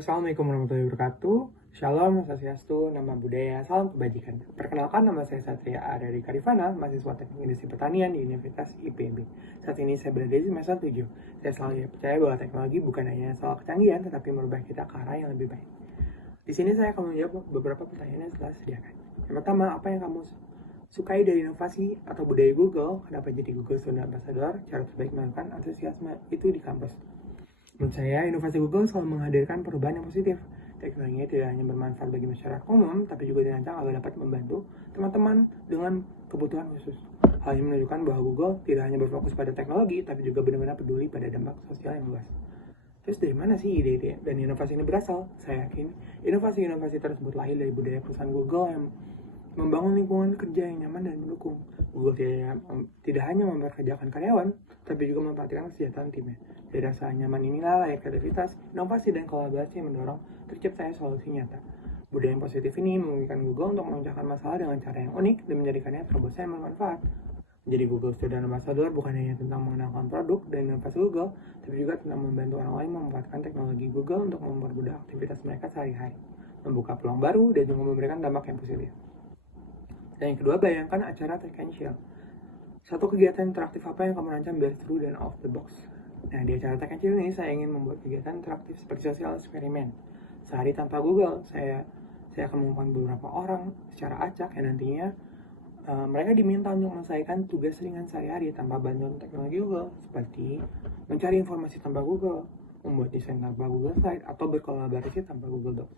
Assalamualaikum warahmatullahi wabarakatuh. Shalom, Swastiastu, Nama Budaya, Salam Kebajikan. Perkenalkan, nama saya Satria Arari Karifana, mahasiswa Teknik Industri Pertanian di Universitas IPB. Saat ini saya berada di semester 7. Saya selalu percaya bahwa teknologi bukan hanya soal kecanggihan, tetapi merubah kita ke arah yang lebih baik. Di sini saya akan menjawab beberapa pertanyaan yang telah disediakan. Yang pertama, apa yang kamu sukai dari inovasi atau budaya Google? Kenapa jadi Google Student Ambassador? Cara terbaik melakukan antusiasme itu di kampus. Menurut saya, inovasi Google selalu menghadirkan perubahan yang positif. Teknologinya tidak hanya bermanfaat bagi masyarakat umum, tapi juga dirancang agar dapat membantu teman-teman dengan kebutuhan khusus. Hal ini menunjukkan bahwa Google tidak hanya berfokus pada teknologi, tapi juga benar-benar peduli pada dampak sosial yang luas. Terus dari mana sih ide-ide dan inovasi ini berasal? Saya yakin inovasi-inovasi tersebut lahir dari budaya perusahaan Google yang membangun lingkungan kerja yang nyaman dan mendukung. Google tidak hanya mempekerjakan karyawan, tapi juga memperhatikan kesejahteraan timnya. Dari rasa nyaman inilah lahir kreativitas, inovasi, dan kolaborasi yang mendorong terciptanya solusi nyata. Budaya yang positif ini memungkinkan Google untuk memecahkan masalah dengan cara yang unik dan menjadikannya terobosan yang bermanfaat. Menjadi Google Student Ambassador bukan hanya tentang mengenalkan produk dan inovasi Google, tapi juga tentang membantu orang lain memanfaatkan teknologi Google untuk mempermudah aktivitas mereka sehari-hari, membuka peluang baru, dan juga memberikan dampak yang positif. Dan yang kedua, bayangkan acara Tech and Chill. Satu kegiatan interaktif apa yang kamu rancang biar seru dan off the box? Nah, di acara Tech and Chill ini saya ingin membuat kegiatan interaktif seperti sosial eksperimen. Sehari tanpa Google, saya akan mengumpulkan beberapa orang secara acak yang nantinya mereka diminta untuk menyelesaikan tugas ringan sehari-hari tanpa bantuan teknologi Google, seperti mencari informasi tanpa Google, membuat desain tanpa Google Slide, atau berkolaborasi tanpa Google Docs.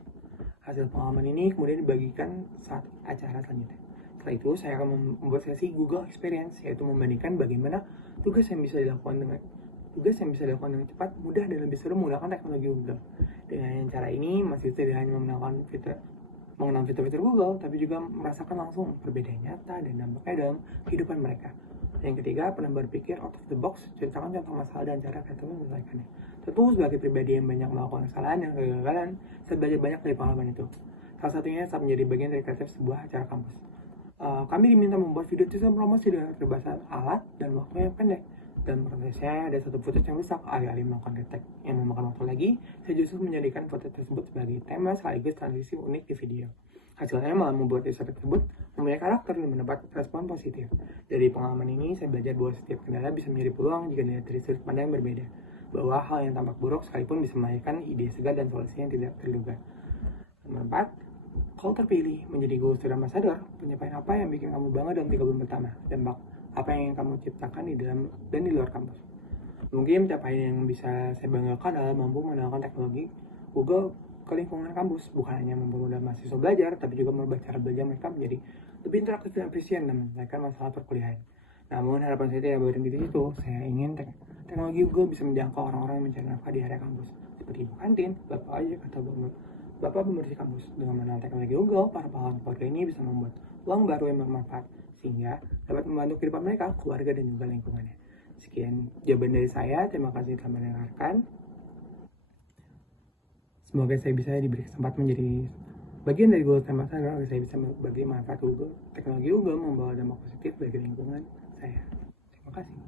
Hasil pengalaman ini kemudian dibagikan saat acara selanjutnya. Setelah itu, saya akan membuat sesi Google Experience, yaitu membandingkan bagaimana tugas yang bisa dilakukan dengan cepat, mudah, dan lebih seru menggunakan teknologi Google. Dengan cara ini, mahasiswa tidak hanya mengenal fitur-fitur Google, tapi juga merasakan langsung perbedaan nyata dan dampaknya dalam kehidupan mereka. Yang ketiga, pernah berpikir out of the box, ceritakan contoh masalah dan cara kreatif menyelesaikannya. Tentu sebagai pribadi yang banyak melakukan kesalahan dan kegagalan, saya belajar banyak dari pengalaman itu. Salah satunya saat menjadi bagian dari kreatif sebuah acara kampus. Kami diminta membuat video tulisan promosi dengan keterbatasan alat dan waktu yang pendek. Dan prosesnya ada satu footage yang rusak, alih-alih melakukan retake yang memakan waktu lagi, saya justru menjadikan footage tersebut sebagai tema sekaligus transisi unik di video. Hasilnya malah membuat episode tersebut mempunyai karakter dan mendapat respon positif. Dari pengalaman ini, saya belajar bahwa setiap kendala bisa menjadi peluang jika dilihat dari sudut pandang yang berbeda. Bahwa hal yang tampak buruk sekalipun bisa melahirkan ide segar dan solusi yang tidak terduga. Nomor 4, kalau terpilih menjadi Google Student Ambassador, pencapaian apa yang bikin kamu bangga dalam 3 bulan pertama? Dampak apa yang ingin kamu ciptakan di dalam dan di luar kampus? Mungkin pencapaian yang bisa saya banggakan adalah mampu mengenalkan teknologi Google ke lingkungan kampus, bukan hanya mempermudah mahasiswa belajar, tapi juga merubah cara belajar mereka menjadi lebih interaktif dan efisien dan menyelesaikan masalah perkuliahan. Namun harapan saya tidak berhenti di situ. Saya ingin teknologi Google bisa menjangkau orang-orang yang mencari nafkah di area kampus, seperti ibu kantin, bapak ojek, atau bapak pembersih kampus. Dengan mengenal teknologi Google, para pahlawan keluarga ini bisa membuat peluang baru yang bermanfaat, sehingga dapat membantu kehidupan mereka, keluarga, dan juga lingkungannya. Sekian jawaban dari saya. Terima kasih telah mendengarkan. Semoga saya bisa diberi kesempatan menjadi bagian dari Google Ambassador agar saya bisa berbagi manfaat Google, teknologi Google membawa dampak positif bagi lingkungan saya. Terima kasih.